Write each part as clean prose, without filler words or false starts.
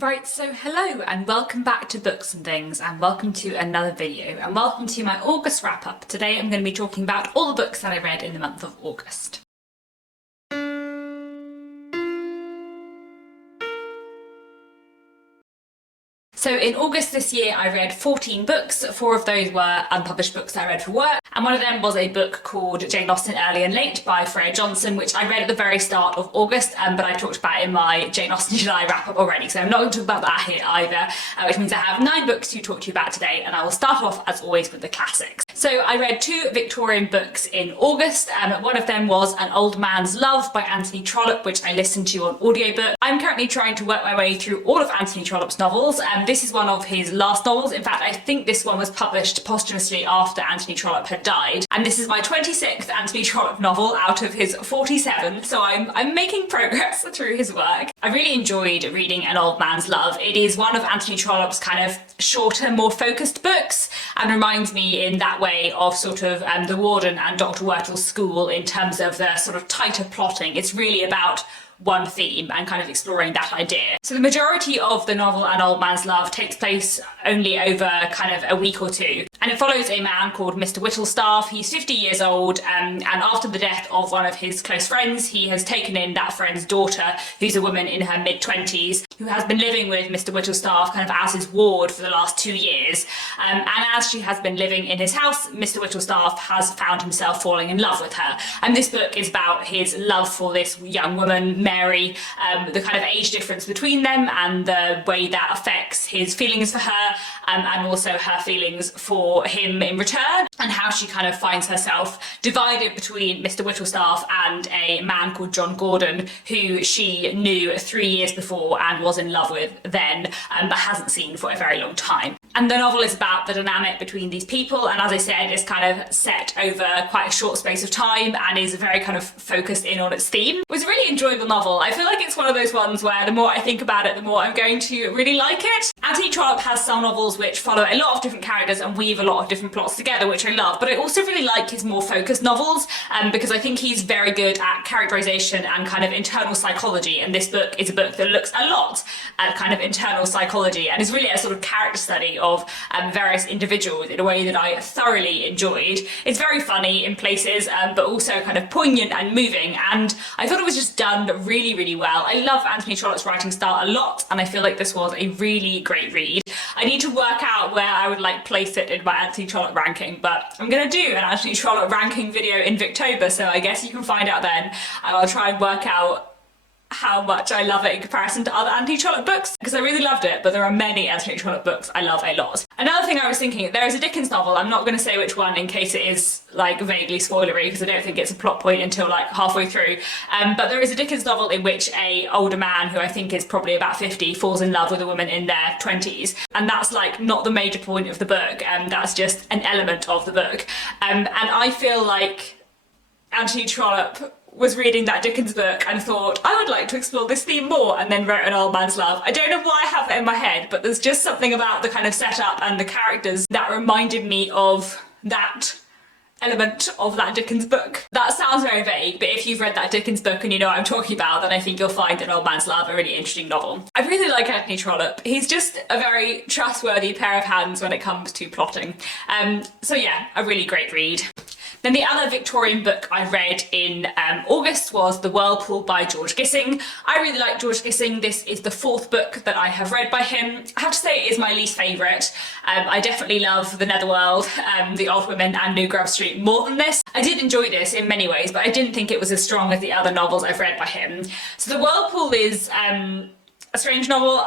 Right, so hello and welcome back to Books and Things, and welcome to another video, and welcome to my August wrap-up. Today I'm going to be talking about all the books that I read in the month of August. So in August this year I read 14 books. 4 of those were unpublished books that I read for work, and one of them was a book called Jane Austen Early and Late by Freya Johnson, which I read at the very start of August, but I talked about in my Jane Austen July wrap-up already, so I'm not going to talk about that here either, which means I have 9 books to talk to you about today, and I will start off as always with the classics. So I read 2 Victorian books in August. One of them was An Old Man's Love by Anthony Trollope, which I listened to on audiobook. I'm currently trying to work my way through all of Anthony Trollope's novels, and this is one of his last novels. In fact, I think this one was published posthumously after Anthony Trollope had died, and this is my 26th Anthony Trollope novel out of his 47, so I'm making progress through his work. I really enjoyed reading An Old Man's Love. It is one of Anthony Trollope's kind of shorter, more focused books, and reminds me in that way of sort of The Warden and Dr. Wurtle's School in terms of the sort of tighter plotting. It's really about one theme and kind of exploring that idea. So the majority of the novel An Old Man's Love takes place only over kind of a week or two, and it follows a man called Mr. Whittlestaff. He's 50 years old, and after the death of one of his close friends, he has taken in that friend's daughter, who's a woman in her mid-20s, who has been living with Mr. Whittlestaff kind of as his ward for the last 2 years. And as she has been living in his house, Mr. Whittlestaff has found himself falling in love with her. And this book is about his love for this young woman, Mary, the kind of age difference between them and the way that affects his feelings for her, and also her feelings for him in return, and how she kind of finds herself divided between Mr. Whittlestaff and a man called John Gordon, who she knew 3 years before and was in love with then, but hasn't seen for a very long time. And the novel is about the dynamic between these people, and as I said, it's kind of set over quite a short space of time and is very kind of focused in on its theme. It was a really enjoyable novel. I feel like it's one of those ones where the more I think about it, the more I'm going to really like it. Anthony Trollope has some novels which follow a lot of different characters and weave a lot of different plots together, which I love, but I also really like his more focused novels, because I think he's very good at characterization and kind of internal psychology, and this book is a book that looks a lot at kind of internal psychology and is really a sort of character study of various individuals in a way that I thoroughly enjoyed. It's very funny in places, but also kind of poignant and moving, and I thought it was just done really, really well. I love Anthony Trollope's writing style a lot, and I feel like this was a really great read. I need to work out where I would like place it in my Anthony Trollope ranking, but I'm gonna do an Anthony Trollope ranking video in Victober, so I guess you can find out then, and I'll try and work out how much I love it in comparison to other Anthony Trollope books, because I really loved it, but there are many Anthony Trollope books I love a lot. Another thing I was thinking, there is a Dickens novel, I'm not going to say which one in case it is like vaguely spoilery, because I don't think it's a plot point until like halfway through, but there is a Dickens novel in which a older man, who I think is probably about 50, falls in love with a woman in their 20s, and that's like not the major point of the book, that's just an element of the book, and I feel like Anthony Trollope was reading that Dickens book and thought, I would like to explore this theme more, and then wrote An Old Man's Love. I don't know why I have that in my head, but there's just something about the kind of setup and the characters that reminded me of that element of that Dickens book. That sounds very vague, but if you've read that Dickens book and you know what I'm talking about, then I think you'll find An Old Man's Love a really interesting novel. I really like Anthony Trollope. He's just a very trustworthy pair of hands when it comes to plotting. So yeah, a really great read. Then the other Victorian book I read in August was The Whirlpool by George Gissing. I really like George Gissing. This is the 4th book that I have read by him. I have to say it is my least favourite. I definitely love The Netherworld, The Old Women and New Grub Street more than this. I did enjoy this in many ways, but I didn't think it was as strong as the other novels I've read by him. So The Whirlpool is a strange novel.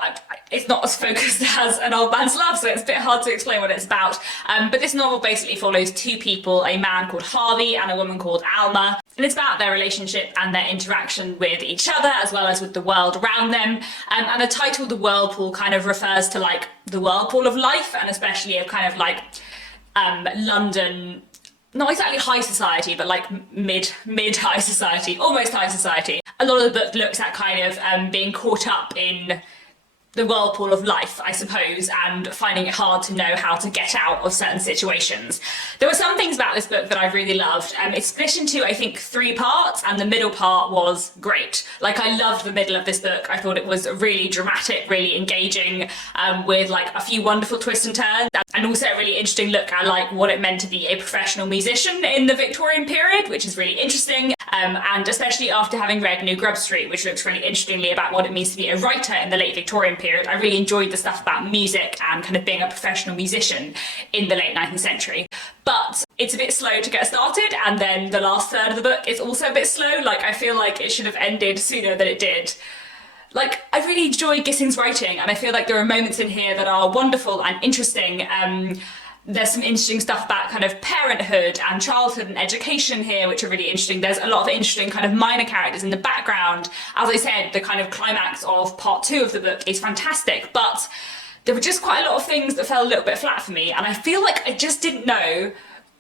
It's not as focused as An Old Man's Love, so it's a bit hard to explain what it's about. But this novel basically follows 2 people, a man called Harvey and a woman called Alma. And it's about their relationship and their interaction with each other, as well as with the world around them. And the title, The Whirlpool, kind of refers to like the whirlpool of life, and especially of kind of like London, not exactly high society, but like mid-high society, almost high society. A lot of the book looks at kind of being caught up in the whirlpool of life, I suppose, and finding it hard to know how to get out of certain situations. There were some things about this book that I really loved. It's split into, I think, 3 parts, and the middle part was great. Like, I loved the middle of this book. I thought it was really dramatic, really engaging, with like a few wonderful twists and turns, and also a really interesting look at like what it meant to be a professional musician in the Victorian period, which is really interesting. And especially after having read New Grub Street, which looks really interestingly about what it means to be a writer in the late Victorian period, I really enjoyed the stuff about music and kind of being a professional musician in the late 19th century. But it's a bit slow to get started, and then the last third of the book is also a bit slow. Like, I feel like it should have ended sooner than it did. Like, I really enjoy Gissing's writing, and I feel like there are moments in here that are wonderful and interesting. There's some interesting stuff about kind of parenthood and childhood and education here, which are really interesting. There's a lot of interesting kind of minor characters in the background. As I said, the kind of climax of part 2 of the book is fantastic, but there were just quite a lot of things that fell a little bit flat for me, and I feel like I just didn't know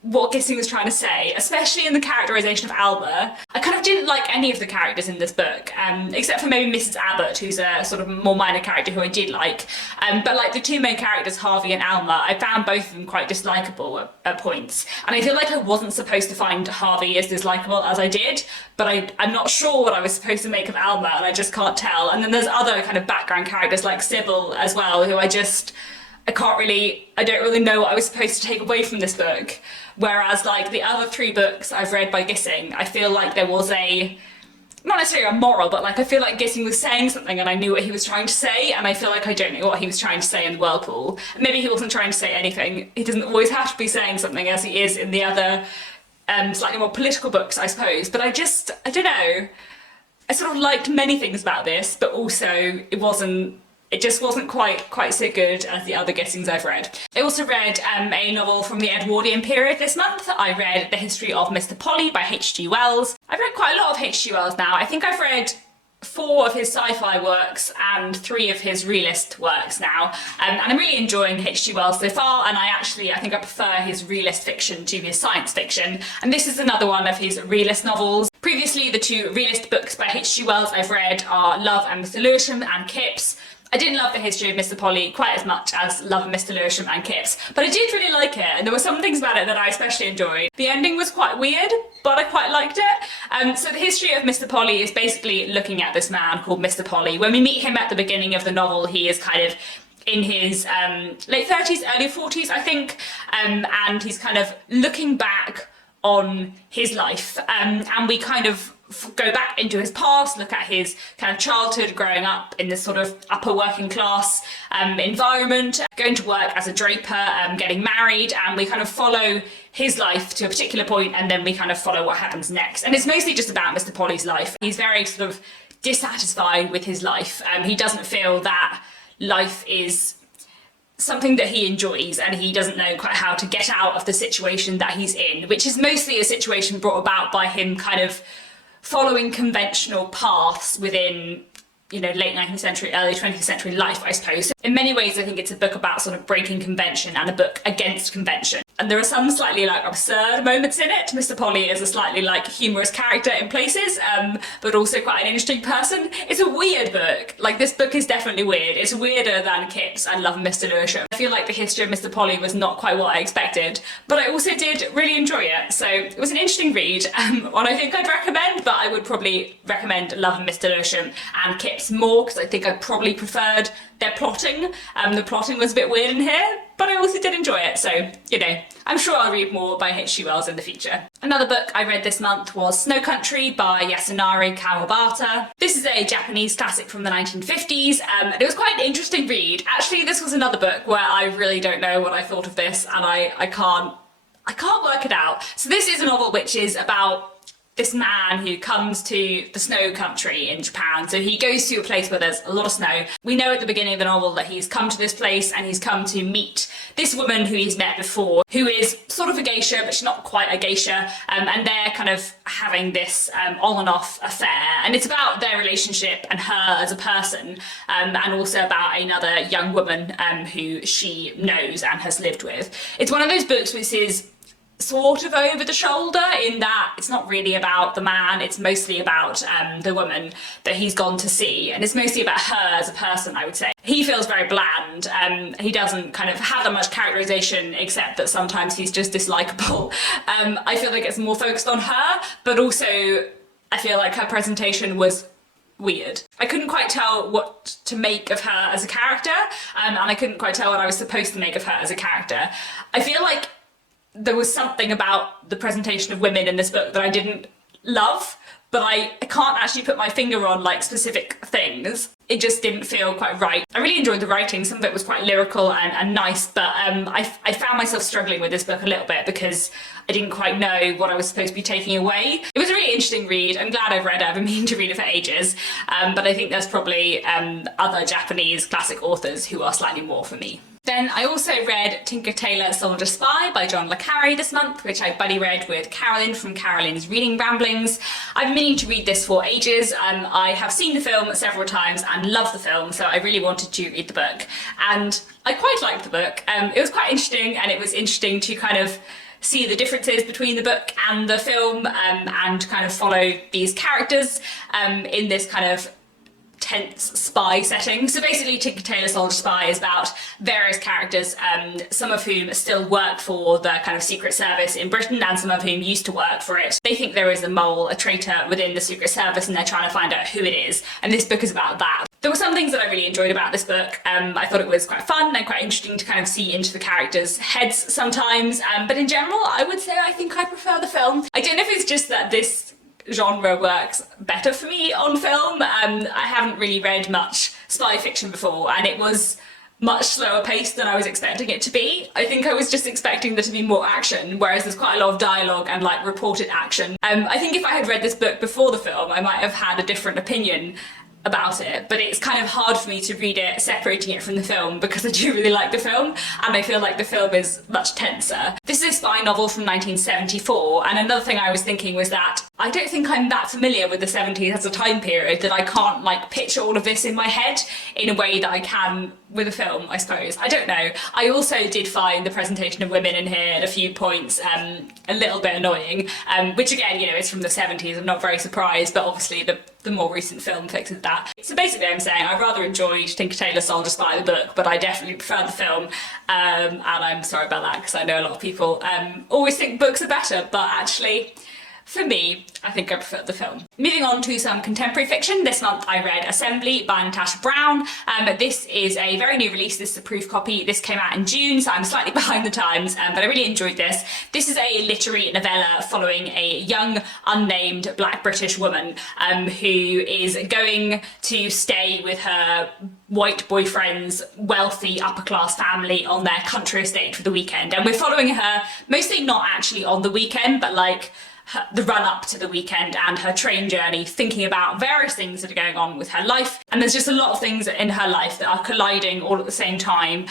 what Gissing was trying to say, especially in the characterisation of Alba. I kind of didn't like any of the characters in this book, except for maybe Mrs. Abbott, who's a sort of more minor character who I did like. But like the 2 main characters, Harvey and Alma, I found both of them quite dislikable at points. And I feel like I wasn't supposed to find Harvey as dislikable as I did, but I'm not sure what I was supposed to make of Alma, and I just can't tell. And then there's other kind of background characters like Sybil as well, who I don't really know what I was supposed to take away from this book. Whereas like the other 3 books I've read by Gissing, I feel like there was not necessarily a moral, but like I feel like Gissing was saying something and I knew what he was trying to say, and I feel like I don't know what he was trying to say in Whirlpool. Maybe he wasn't trying to say anything. He doesn't always have to be saying something, as he is in the other slightly more political books, I suppose. But I don't know. I sort of liked many things about this, but also it just wasn't quite so good as the other Gissings I've read. I also read a novel from the Edwardian period this month. I read The History of Mr. Polly by H.G. Wells. I've read quite a lot of H.G. Wells now. I think I've read 4 of his sci-fi works and 3 of his realist works now. And I'm really enjoying H.G. Wells so far, and I think I prefer his realist fiction to his science fiction. And this is another one of his realist novels. Previously, the 2 realist books by H.G. Wells I've read are Love and Mr. Lewisham and Kipps. I didn't love The History of Mr. Polly quite as much as Love and Mr. Lewisham and Kipps, but I did really like it, and there were some things about it that I especially enjoyed. The ending was quite weird, but I quite liked it. So The History of Mr. Polly is basically looking at this man called Mr. Polly. When we meet him at the beginning of the novel, he is kind of in his late 30s, early 40s, I think, and he's kind of looking back on his life, and we kind of go back into his past, look at his kind of childhood growing up in this sort of upper working class environment, going to work as a draper, getting married, and we kind of follow his life to a particular point, and then we kind of follow what happens next. And it's mostly just about Mr. Polly's life. He's very sort of dissatisfied with his life. He doesn't feel that life is something that he enjoys, and he doesn't know quite how to get out of the situation that he's in, which is mostly a situation brought about by him kind of following conventional paths within, late 19th century, early 20th century life, I suppose. So in many ways, I think it's a book about sort of breaking convention and a book against convention. And there are some slightly absurd moments in it. Mr. Polly is a slightly humorous character in places, but also quite an interesting person. It's a weird book. This book is definitely weird. It's weirder than Kipps and Love and Mr. Lewisham. I feel like The History of Mr. Polly was not quite what I expected, but I also did really enjoy it. So it was an interesting read, one I think I'd recommend, but I would probably recommend Love and Mr. Lewisham and Kipps more, because I think I probably preferred their plotting. The plotting was a bit weird in here, but I also did enjoy it, so, I'm sure I'll read more by H.G. Wells in the future. Another book I read this month was Snow Country by Yasunari Kawabata. This is a Japanese classic from the 1950s, and it was quite an interesting read. Actually, this was another book where I really don't know what I thought of this, and I can't work it out. So this is a novel which is about this man who comes to the snow country in Japan. So he goes to a place where there's a lot of snow. We know at the beginning of the novel that he's come to this place and he's come to meet this woman who he's met before, who is sort of a geisha, but she's not quite a geisha, and they're kind of having this on and off affair. And it's about their relationship and her as a person, and also about another young woman who she knows and has lived with. It's one of those books which is sort of over the shoulder in that it's not really about the man, it's mostly about the woman that he's gone to see, and it's mostly about her as a person, I would say. He feels very bland. He doesn't kind of have that much characterization, except that sometimes he's just dislikable. I feel like it's more focused on her, but also I feel like her presentation was weird. I couldn't quite tell what to make of her as a character, and I couldn't quite tell what I was supposed to make of her as a character. I feel like there was something about the presentation of women in this book that I didn't love, but I can't actually put my finger on like specific things. It just didn't feel quite right. I really enjoyed the writing. Some of it was quite lyrical and nice, but I found myself struggling with this book a little bit because I didn't quite know what I was supposed to be taking away. It was a really interesting read. I'm glad I've read it. I've been meaning to read it for ages, but I think there's probably other Japanese classic authors who are slightly more for me. Then I also read Tinker Tailor Soldier Spy by John le Carre this month, which I buddy read with Carolyn from Carolyn's Reading Ramblings. I've been meaning to read this for ages, and I have seen the film several times and love the film, so I really wanted to read the book. And I quite liked the book. It was quite interesting, and it was interesting to kind of see the differences between the book and the film, and kind of follow these characters in this kind of tense spy setting. So basically Tinker Tailor Soldier Spy is about various characters, some of whom still work for the kind of Secret Service in Britain and some of whom used to work for it. They think there is a mole, a traitor within the Secret Service, and they're trying to find out who it is, and this book is about that. There were some things that I really enjoyed about this book. I thought it was quite fun and quite interesting to kind of see into the characters' heads sometimes, but in general I would say I think I prefer the film. I don't know if it's just that this genre works better for me on film. I haven't really read much spy fiction before, and it was much slower paced than I was expecting it to be. I think I was just expecting there to be more action, whereas there's quite a lot of dialogue and like reported action. I think if I had read this book before the film, I might have had a different opinion about it, but it's kind of hard for me to read it separating it from the film because I do really like the film, and I feel like the film is much tenser. This is a spy novel from 1974, and another thing I was thinking was that I don't think I'm that familiar with the 70s as a time period that I can't like picture all of this in my head in a way that I can with a film, I suppose. I don't know. I also did find the presentation of women in here at a few points a little bit annoying, which again, you know, is from the 70s. I'm not very surprised, but obviously the more recent film fixes that. So basically I'm saying I rather enjoyed Tinker Tailor Soldier Spy the book, but I definitely prefer the film, and I'm sorry about that because I know a lot of people always think books are better, but actually for me, I think I prefer the film. Moving on to some contemporary fiction, this month I read Assembly by Natasha Brown. This is a very new release, this is a proof copy. This came out in June, so I'm slightly behind the times, but I really enjoyed this. This is a literary novella following a young, unnamed Black British woman who is going to stay with her white boyfriend's wealthy upper class family on their country estate for the weekend. And we're following her mostly not actually on the weekend, but like the run up to the weekend and her train journey, thinking about various things that are going on with her life. And there's just a lot of things in her life that are colliding all at the same time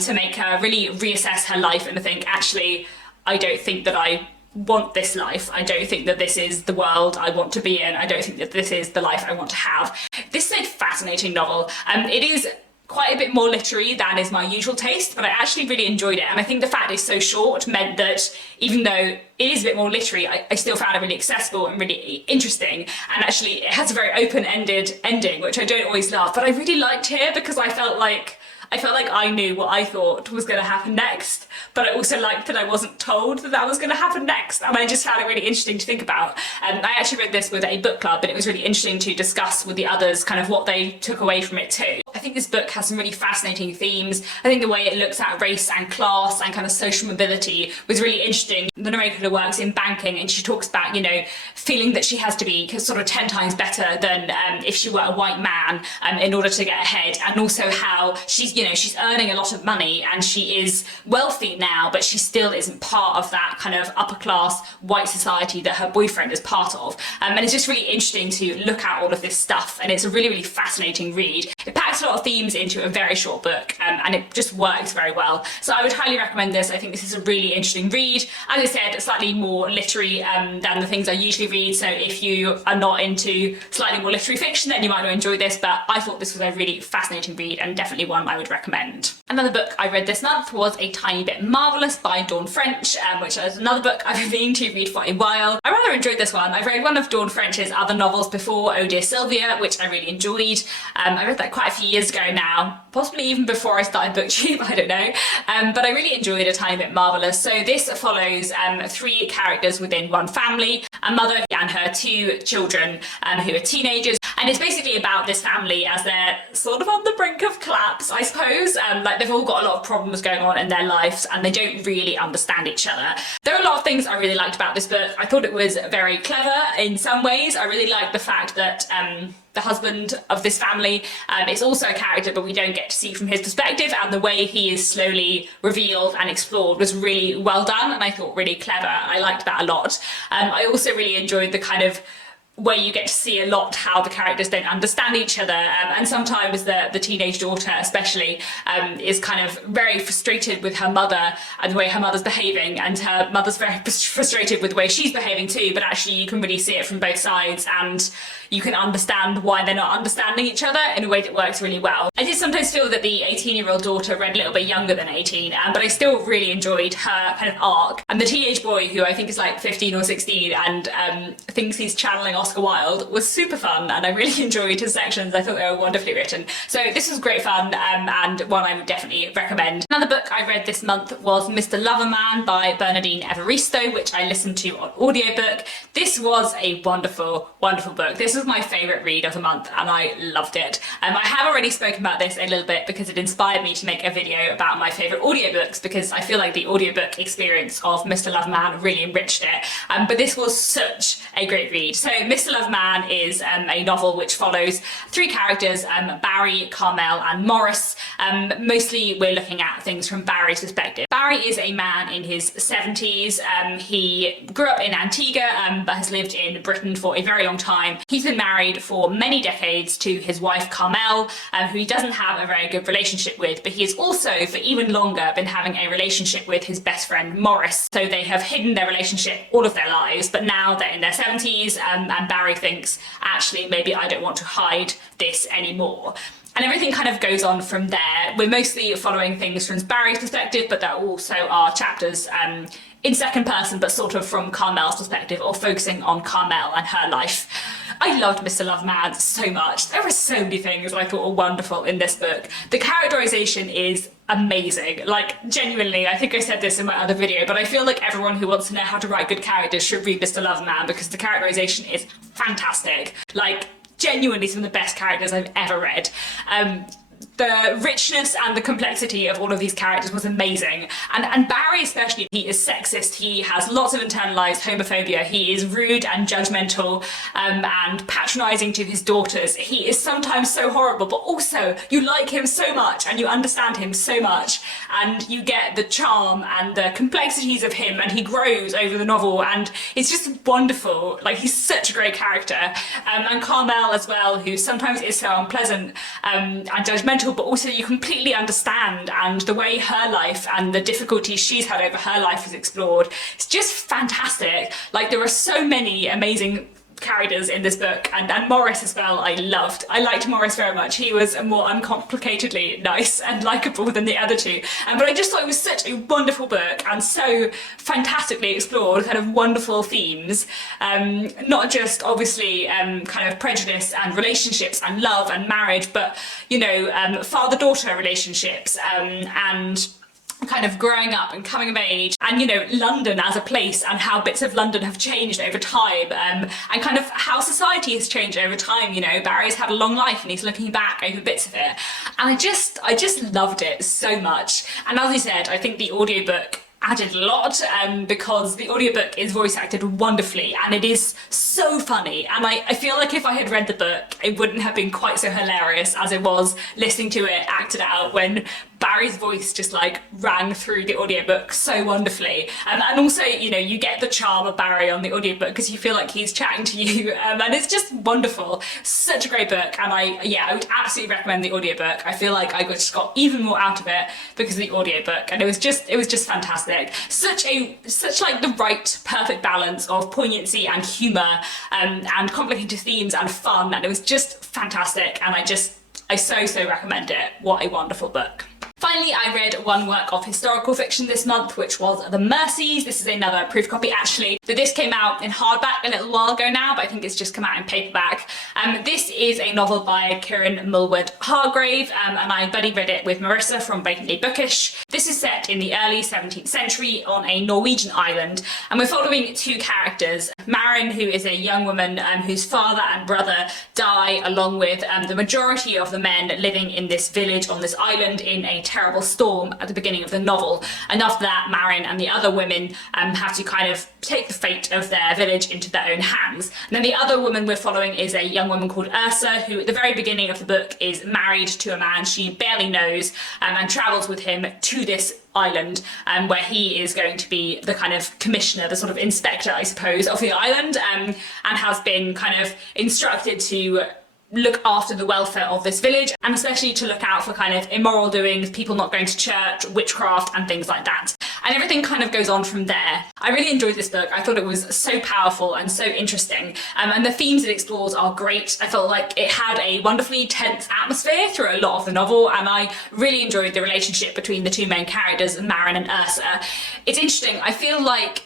to make her really reassess her life and to think, actually, I don't think that I want this life. I don't think that this is the world I want to be in. I don't think that this is the life I want to have. This is a fascinating novel. It is quite a bit more literary than is my usual taste, but I actually really enjoyed it. And I think the fact it's so short meant that even though it is a bit more literary, I still found it really accessible and really interesting. And actually it has a very open-ended ending, which I don't always love, but I really liked here because I felt like I knew what I thought was going to happen next, but I also liked that I wasn't told that that was going to happen next, and I just found it really interesting to think about. I actually read this with a book club, and it was really interesting to discuss with the others kind of what they took away from it too. I think this book has some really fascinating themes. I think the way it looks at race and class and kind of social mobility was really interesting. The narrator works in banking, and she talks about, you know, feeling that she has to be sort of 10 times better than if she were a white man in order to get ahead, and also how she's, you know, she's earning a lot of money and she is wealthy now, but she still isn't part of that kind of upper class white society that her boyfriend is part of. And it's just really interesting to look at all of this stuff, and it's a really, really fascinating read. It packs a lot of themes into a very short book, and it just works very well. So I would highly recommend this. I think this is a really interesting read. As I said, slightly more literary than the things I usually read, so if you are not into slightly more literary fiction, then you might not enjoy this, but I thought this was a really fascinating read and definitely one I would would recommend. Another book I read this month was A Tiny Bit Marvellous by Dawn French, which is another book I've been meaning to read for a while. I rather enjoyed this one. I've read one of Dawn French's other novels before, Oh Dear Sylvia, which I really enjoyed. I read that quite a few years ago now, possibly even before I started BookTube, I don't know. But I really enjoyed A Tiny Bit Marvellous. So this follows three characters within one family, a mother and her two children who are teenagers. And it's basically about this family as they're sort of on the brink of collapse, I suppose. Like they've all got a lot of problems going on in their lives and they don't really understand each other. There are a lot of things I really liked about this book. I thought it was very clever in some ways. I really liked the fact that the husband of this family is also a character, but we don't get to see from his perspective, and the way he is slowly revealed and explored was really well done and I thought really clever. I liked that a lot. I also really enjoyed the kind of where you get to see a lot how the characters don't understand each other, and sometimes the teenage daughter especially is kind of very frustrated with her mother and the way her mother's behaving, and her mother's very frustrated with the way she's behaving too, but actually you can really see it from both sides and you can understand why they're not understanding each other in a way that works really well. I did sometimes feel that the 18-year-old daughter read a little bit younger than 18, but I still really enjoyed her kind of arc. And the teenage boy, who I think is like 15 or 16 and thinks he's channeling Oscar Wilde, was super fun and I really enjoyed his sections. I thought they were wonderfully written. So this was great fun and one I would definitely recommend. Another book I read this month was Mr. Loverman by Bernardine Evaristo, which I listened to on audiobook. This was a wonderful, wonderful book. This was my favourite read of the month and I loved it. I have already spoken about this a little bit because it inspired me to make a video about my favourite audiobooks, because I feel like the audiobook experience of Mr. Loverman really enriched it. But this was such a great read. So Mr. Loverman is a novel which follows three characters, Barry, Carmel and Morris. Mostly we're looking at things from Barry's perspective. Barry is a man in his 70s. He grew up in Antigua but has lived in Britain for a very long time. He's been married for many decades to his wife Carmel, who he doesn't have a very good relationship with, but he has also for even longer been having a relationship with his best friend Morris. So they have hidden their relationship all of their lives, but now they're in their 70s and Barry thinks, actually maybe I don't want to hide this anymore. And everything kind of goes on from there. We're mostly following things from Barry's perspective, but there also are chapters in second person, but sort of from Carmel's perspective, or focusing on Carmel and her life. I loved Mr. Loverman so much. There were so many things I thought were wonderful in this book. The characterization is amazing. Like, genuinely, I think I said this in my other video, but I feel like everyone who wants to know how to write good characters should read Mr. Loverman, because the characterization is fantastic. Like, genuinely some of the best characters I've ever read. The richness and the complexity of all of these characters was amazing. And Barry especially, he is sexist, he has lots of internalized homophobia, he is rude and judgmental and patronizing to his daughters. He is sometimes so horrible, but also you like him so much and you understand him so much and you get the charm and the complexities of him, and he grows over the novel and it's just wonderful. Like, he's such a great character. And Carmel as well, who sometimes is so unpleasant and judgmental, but also you completely understand, and the way her life and the difficulties she's had over her life is explored. It's just fantastic. Like, there are so many amazing characters in this book, and Morris as well I loved. I liked Morris very much. He was more uncomplicatedly nice and likeable than the other two, but I just thought it was such a wonderful book and so fantastically explored kind of wonderful themes, not just obviously kind of prejudice and relationships and love and marriage, but you know, father-daughter relationships and kind of growing up and coming of age, and you know, London as a place and how bits of London have changed over time, and kind of how society has changed over time. You know, Barry's had a long life and he's looking back over bits of it, and I just loved it so much. And as I said, I think the audiobook added a lot because the audiobook is voice acted wonderfully and it is so funny, and I feel like if I had read the book it wouldn't have been quite so hilarious as it was listening to it acted out, when Barry's voice just like rang through the audiobook so wonderfully. And also, you know, you get the charm of Barry on the audiobook because you feel like he's chatting to you, and it's just wonderful. Such a great book, and I would absolutely recommend the audiobook. I feel like I just got even more out of it because of the audiobook, and it was just fantastic. Such like the right perfect balance of poignancy and humour and complicated themes and fun, and it was just fantastic, and I I so recommend it. What a wonderful book. Finally, I read one work of historical fiction this month, which was The Mercies. This is another proof copy, actually. So this came out in hardback a little while ago now, but I think it's just come out in paperback. This is a novel by Kieran Mulwood Hargrave, and I buddy read it with Marissa from Blatantly Bookish. This is set in the early 17th century on a Norwegian island, and we're following two characters. Maren, who is a young woman whose father and brother die, along with the majority of the men living in this village on this island in a terrible storm at the beginning of the novel. And after that, Maren and the other women have to kind of take the fate of their village into their own hands. And then the other woman we're following is a young woman called Ursa, who at the very beginning of the book is married to a man she barely knows, and travels with him to this island, where he is going to be the kind of commissioner, the sort of inspector, I suppose, of the island, and has been kind of instructed to look after the welfare of this village, and especially to look out for kind of immoral doings, people not going to church, witchcraft and things like that. And everything kind of goes on from there. I really enjoyed this book. I thought it was so powerful and so interesting, and the themes it explores are great. I felt like it had a wonderfully tense atmosphere through a lot of the novel, and I really enjoyed the relationship between the two main characters, Maren and Ursa. It's interesting, I feel like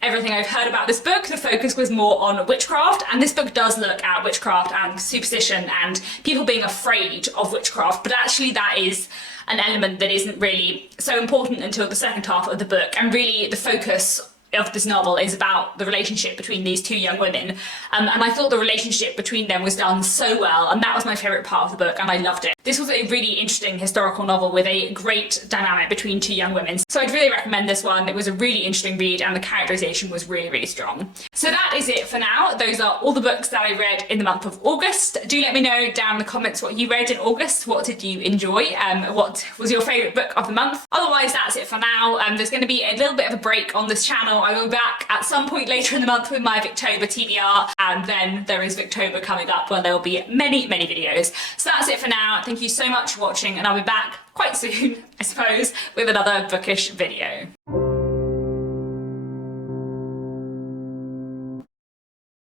everything I've heard about this book, the focus was more on witchcraft, and this book does look at witchcraft and superstition and people being afraid of witchcraft, but actually that is an element that isn't really so important until the second half of the book, and really the focus of this novel is about the relationship between these two young women, and I thought the relationship between them was done so well, and that was my favourite part of the book, and I loved it. This was a really interesting historical novel with a great dynamic between two young women, so I'd really recommend this one. It was a really interesting read, and the characterisation was really strong. So that is it for now. Those are all the books that I read in the month of August. Do let me know down in the comments what you read in August. What did you enjoy? What was your favourite book of the month? Otherwise, that's it for now. There's going to be a little bit of a break on this channel. I will be back at some point later in the month with my Victober TBR, and then there is Victober coming up where there will be many videos. So that's it for now. Thank you so much for watching, and I'll be back quite soon, I suppose, with another bookish video.